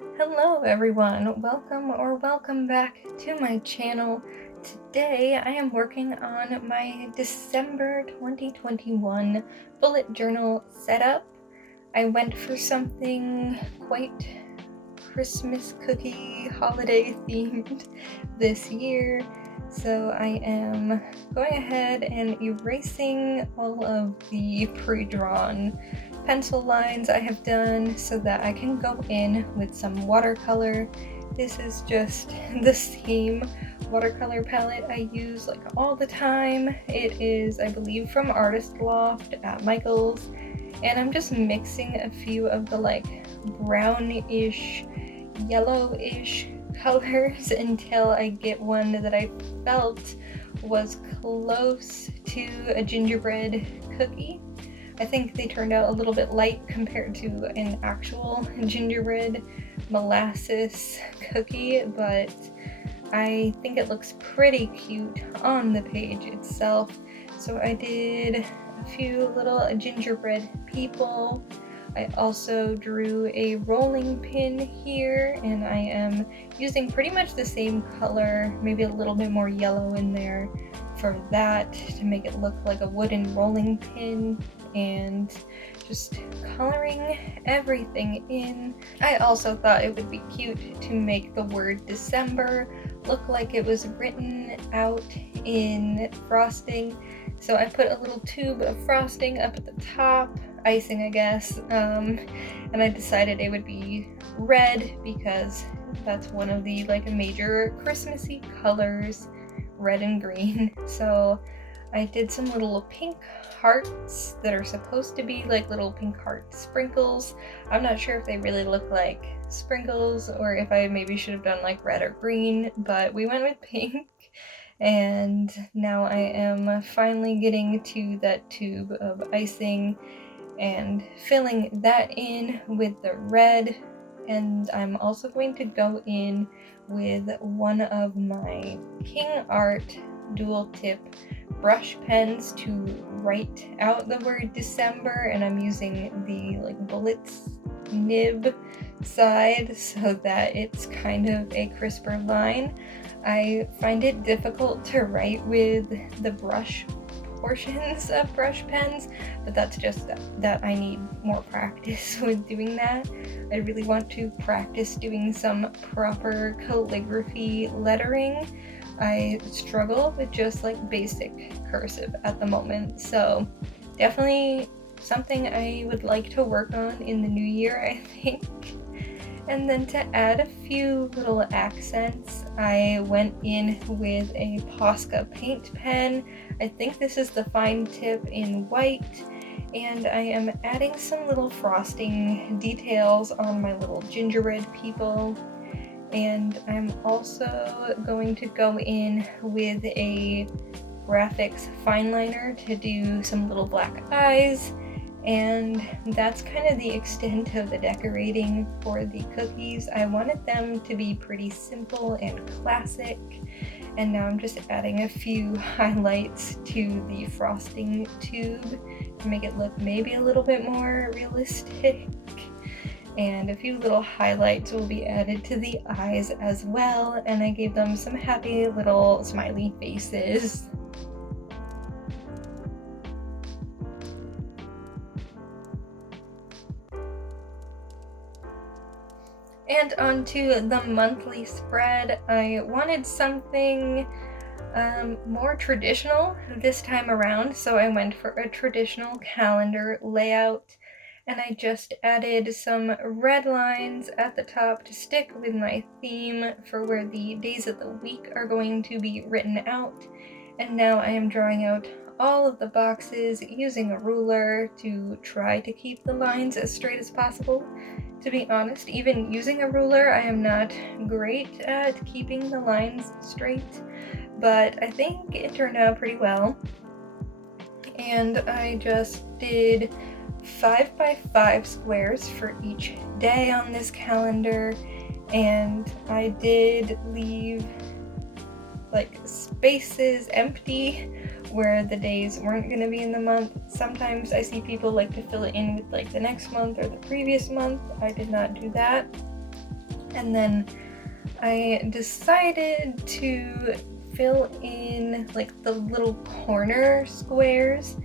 Hello everyone, welcome back to my channel. Today I am working on my December 2021 bullet journal setup. I went for something quite Christmas cookie holiday themed this year. So I am going ahead and erasing all of the pre-drawn pencil lines I have done so that I can go in with some watercolor. This is just the same watercolor palette I use like all the time. It is, I believe, from Artist Loft at Michael's, and I'm just mixing a few of the like brownish, yellowish colors until I get one that I felt was close to a gingerbread cookie. I think they turned out a little bit light compared to an actual gingerbread molasses cookie, but I think it looks pretty cute on the page itself. So I did a few little gingerbread people. I also drew a rolling pin here, and I am using pretty much the same color, maybe a little bit more yellow in there for that to make it look like a wooden rolling pin, and just coloring everything in. I also thought it would be cute to make the word December look like it was written out in frosting. So I put a little tube of frosting up at the top, icing I guess, and I decided it would be red because that's one of the like major Christmassy colors, red and green. So I did some little pink hearts that are supposed to be like little pink heart sprinkles. I'm not sure if they really look like sprinkles or if I maybe should have done like red or green, but we went with pink. And now I am finally getting to that tube of icing and filling that in with the red. And I'm also going to go in with one of my King Art dual tip brush pens to write out the word December, and I'm using the like bullets nib side so that it's kind of a crisper line. I find it difficult to write with the brush portions of brush pens, but that's just that I need more practice with doing that. I really want to practice doing some proper calligraphy lettering. I struggle with just like basic cursive at the moment, so definitely something I would like to work on in the new year, I think. And then to add a few little accents, I went in with a Posca paint pen. I think this is the fine tip in white, and I am adding some little frosting details on my little gingerbread people. And I'm also going to go in with a graphics fine liner to do some little black eyes. And that's kind of the extent of the decorating for the cookies. I wanted them to be pretty simple and classic, and now I'm just adding a few highlights to the frosting tube to make it look maybe a little bit more realistic. And a few little highlights will be added to the eyes as well, and I gave them some happy little smiley faces. And onto the monthly spread. I wanted something more traditional this time around, so I went for a traditional calendar layout, and I just added some red lines at the top to stick with my theme for where the days of the week are going to be written out. And now I am drawing out all of the boxes using a ruler to try to keep the lines as straight as possible. To be honest, even using a ruler, I am not great at keeping the lines straight, but I think it turned out pretty well. And I just did 5x5 squares for each day on this calendar, and I did leave like spaces empty where the days weren't going to be in the month. Sometimes I see people like to fill it in with like the next month or the previous month. I did not do that. And then I decided to fill in like the little corner squares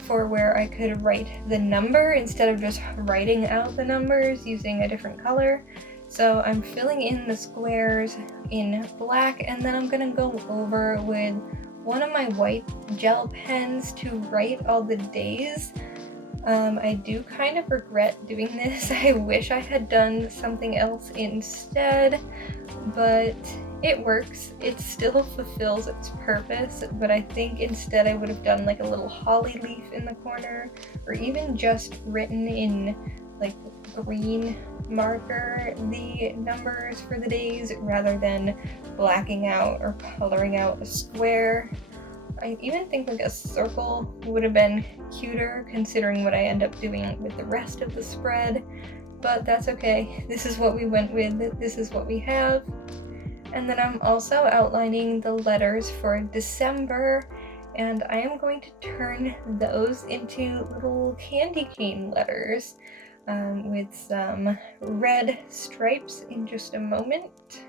for where I could write the number instead of just writing out the numbers using a different color. So I'm filling in the squares in black, and then I'm gonna go over with one of my white gel pens to write all the days. I do kind of regret doing this. I wish I had done something else instead, but it works. It still fulfills its purpose, but I think instead I would have done like a little holly leaf in the corner, or even just written in like green marker the numbers for the days rather than blacking out or coloring out a square. I even think like a circle would have been cuter considering what I end up doing with the rest of the spread, but that's okay. This is what we went with, this is what we have. And then I'm also outlining the letters for December, and I am going to turn those into little candy cane letters with some red stripes in just a moment.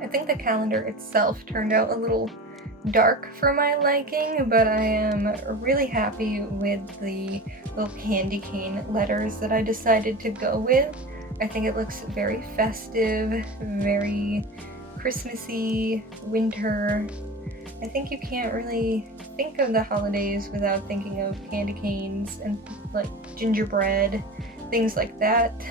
I think the calendar itself turned out a little dark for my liking, but I am really happy with the little candy cane letters that I decided to go with. I think it looks very festive, very Christmassy, winter. I think you can't really think of the holidays without thinking of candy canes and like gingerbread, things like that.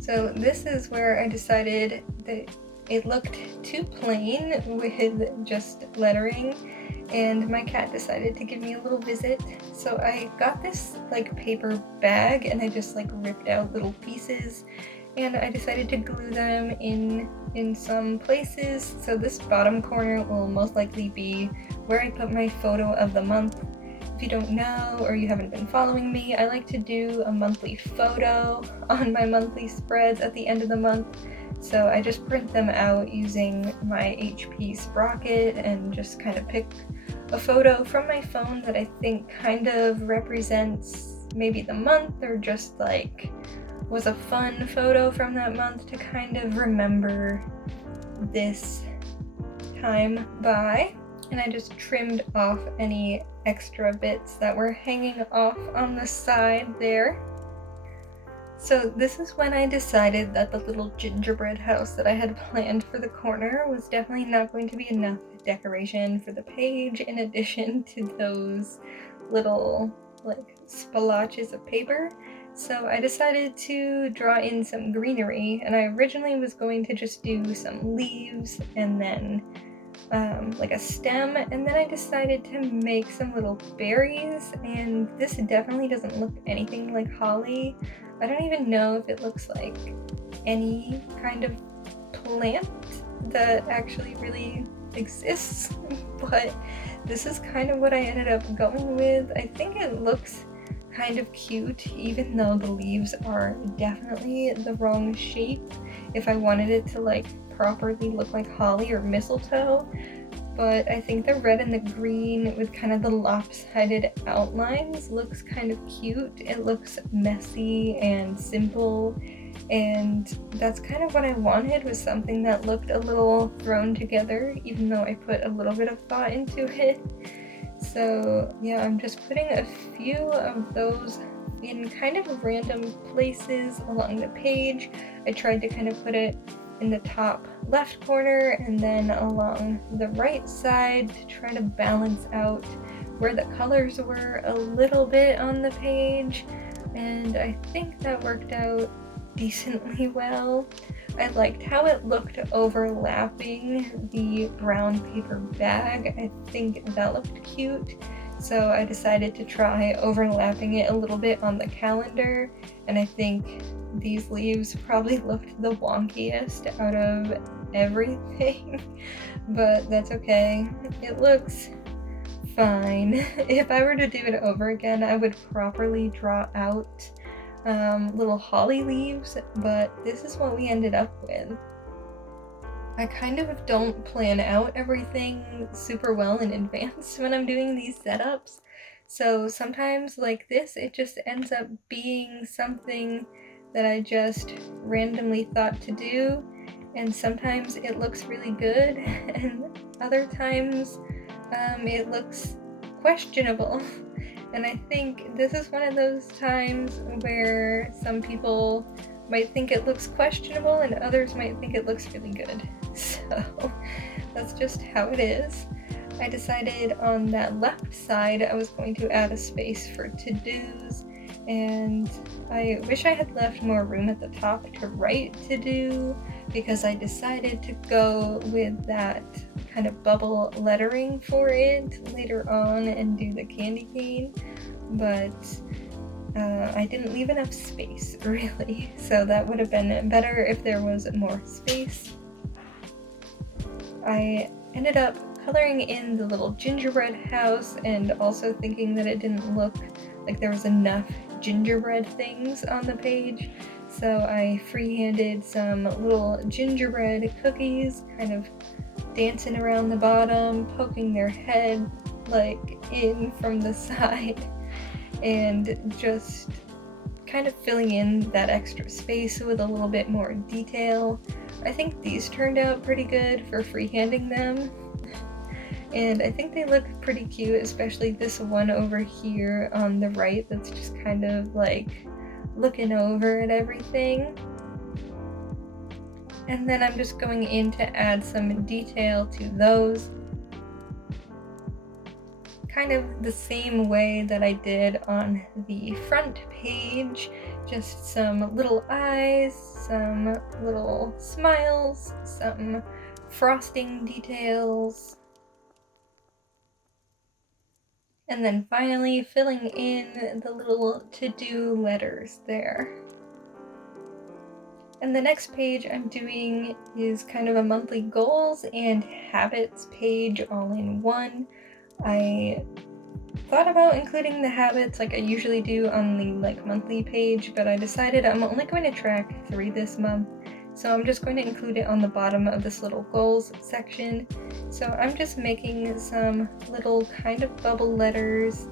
So this is where I decided that it looked too plain with just lettering, and my cat decided to give me a little visit. So I got this like paper bag and I just like ripped out little pieces, and I decided to glue them in some places. So this bottom corner will most likely be where I put my photo of the month. If you don't know or you haven't been following me, I like to do a monthly photo on my monthly spreads at the end of the month. So I just print them out using my HP sprocket and just kind of pick a photo from my phone that I think kind of represents maybe the month, or just like was a fun photo from that month to kind of remember this time by. And I just trimmed off any extra bits that were hanging off on the side there. So this is when I decided that the little gingerbread house that I had planned for the corner was definitely not going to be enough decoration for the page, in addition to those little like splotches of paper. So I decided to draw in some greenery, and I originally was going to just do some leaves and then like a stem, and then I decided to make some little berries, and this definitely doesn't look anything like holly. I don't even know if it looks like any kind of plant that actually really exists, but this is kind of what I ended up going with. I think it looks kind of cute, even though the leaves are definitely the wrong shape if I wanted it to like properly look like holly or mistletoe. But I think the red and the green with kind of the lopsided outlines looks kind of cute. It looks messy and simple, and that's kind of what I wanted, was something that looked a little thrown together, even though I put a little bit of thought into it. So yeah, I'm just putting a few of those in kind of random places along the page. I tried to kind of put it in the top left corner and then along the right side to try to balance out where the colors were a little bit on the page, and I think that worked out decently well. I liked how it looked overlapping the brown paper bag. I think that looked cute, so I decided to try overlapping it a little bit on the calendar, and I think these leaves probably looked the wonkiest out of everything, but that's okay. It looks fine. If I were to do it over again, I would properly draw out little holly leaves, but this is what we ended up with. I kind of don't plan out everything super well in advance when I'm doing these setups, so sometimes like this, it just ends up being something that I just randomly thought to do, and sometimes it looks really good, and other times it looks questionable. And I think this is one of those times where some people might think it looks questionable and others might think it looks really good. So that's just how it is. I decided on that left side I was going to add a space for to-dos, and I wish I had left more room at the top to write to-do, because I decided to go with that kind of bubble lettering for it later on and do the candy cane, but I didn't leave enough space, really, so that would have been better if there was more space. I ended up coloring in the little gingerbread house and also thinking that it didn't look like there was enough gingerbread things on the page, so I freehanded some little gingerbread cookies kind of dancing around the bottom, poking their head like in from the side, and just kind of filling in that extra space with a little bit more detail. I think these turned out pretty good for freehanding them, and I think they look pretty cute, especially this one over here on the right that's just kind of like looking over at everything. And then I'm just going in to add some detail to those, kind of the same way that I did on the front page, just some little eyes, some little smiles, some frosting details, and then finally filling in the little to-do letters there. And the next page I'm doing is kind of a monthly goals and habits page all in one. I thought about including the habits like I usually do on the monthly page, but I decided I'm only going to track 3 this month, so I'm just going to include it on the bottom of this little goals section. So I'm just making some little kind of bubble letters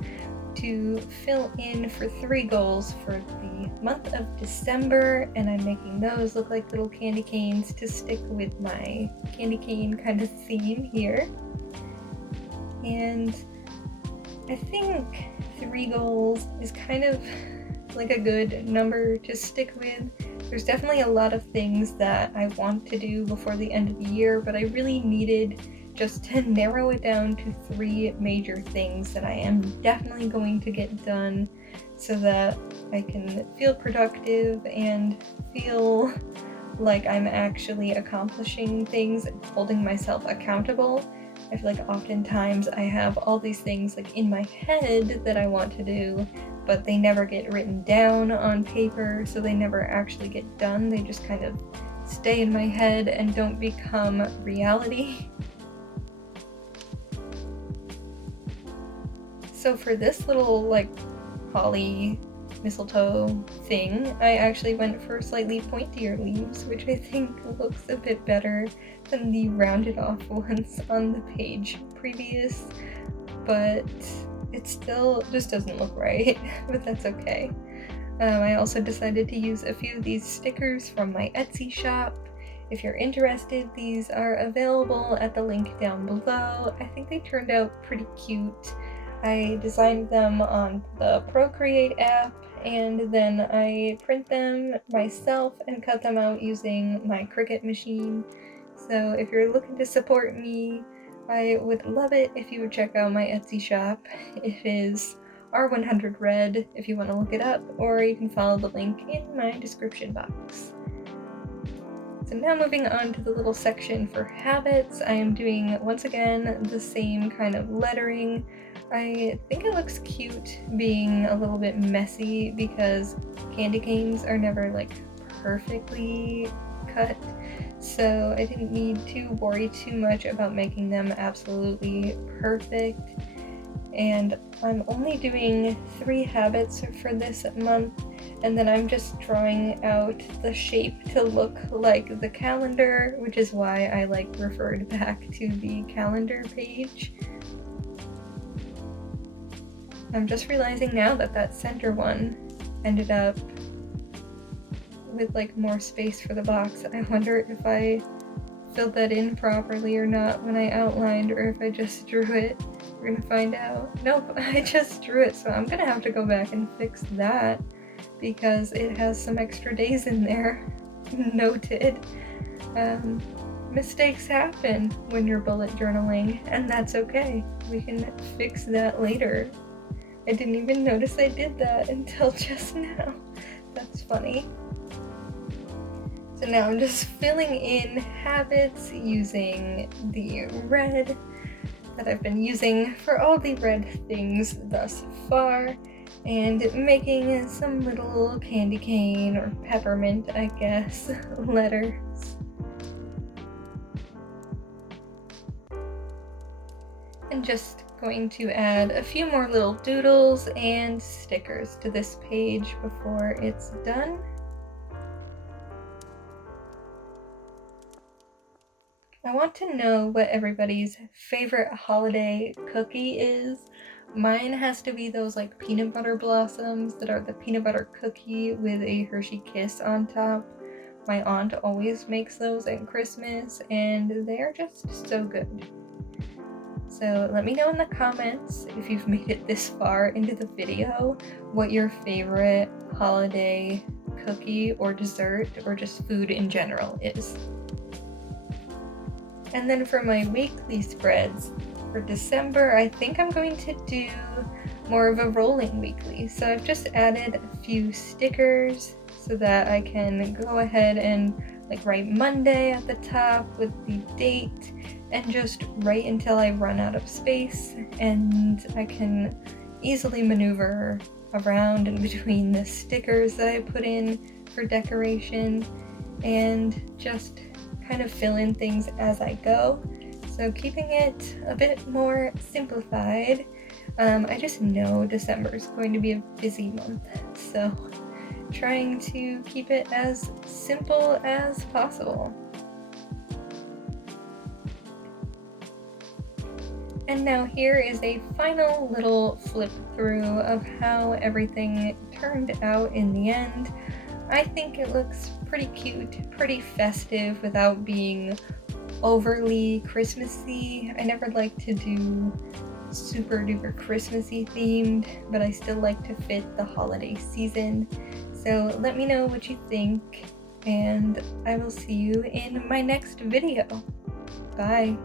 to fill in for 3 goals for the month of December, and I'm making those look like little candy canes to stick with my candy cane kind of theme here. And I think 3 goals is kind of like a good number to stick with. There's definitely a lot of things that I want to do before the end of the year, but I really needed just to narrow it down to 3 major things that I am definitely going to get done so that I can feel productive and feel like I'm actually accomplishing things and holding myself accountable. I feel like oftentimes I have all these things like in my head that I want to do, but they never get written down on paper, so they never actually get done. They just kind of stay in my head and don't become reality. So for this little holly mistletoe thing, I actually went for slightly pointier leaves, which I think looks a bit better than the rounded off ones on the page previous, but it still just doesn't look right, but that's okay. I also decided to use a few of these stickers from my Etsy shop. If you're interested, these are available at the link down below. I think they turned out pretty cute. I designed them on the Procreate app, and then I print them myself and cut them out using my Cricut machine. So if you're looking to support me, I would love it if you would check out my Etsy shop. It is R100Red if you want to look it up, or you can follow the link in my description box. So now moving on to the little section for habits, I am doing, once again, the same kind of lettering. I think it looks cute being a little bit messy because candy canes are never perfectly cut. so I didn't need to worry too much about making them absolutely perfect. And I'm only doing 3 habits for this month, and then I'm just drawing out the shape to look like the calendar, which is why I referred back to the calendar page. I'm just realizing now that that center one ended up with more space for the box. I wonder if I filled that in properly or not when I outlined, or if I just drew it. We're gonna find out. Nope, I just drew it, so I'm gonna have to go back and fix that because it has some extra days in there. Noted. Mistakes happen when you're bullet journaling, and that's okay. We can fix that later. I didn't even notice I did that until just now. That's funny. So now I'm just filling in habits using the red that I've been using for all the red things thus far, and making some little candy cane or peppermint, I guess, letters. And just going to add a few more little doodles and stickers to this page before it's done. I want to know what everybody's favorite holiday cookie is. Mine has to be those peanut butter blossoms that are the peanut butter cookie with a Hershey Kiss on top. My aunt always makes those at Christmas, and they are just so good. So let me know in the comments, if you've made it this far into the video, what your favorite holiday cookie or dessert or just food in general is. And then for my weekly spreads for December, I think I'm going to do more of a rolling weekly. So I've just added a few stickers so that I can go ahead and write Monday at the top with the date, and just write until I run out of space, and I can easily maneuver around and between the stickers that I put in for decoration, and just kind of fill in things as I go. So keeping it a bit more simplified. I just know December is going to be a busy month, so trying to keep it as simple as possible. And now here is a final little flip through of how everything turned out in the end. I think it looks pretty cute, pretty festive without being overly Christmassy. I never like to do super duper Christmassy themed, but I still like to fit the holiday season. So let me know what you think, and I will see you in my next video. Bye.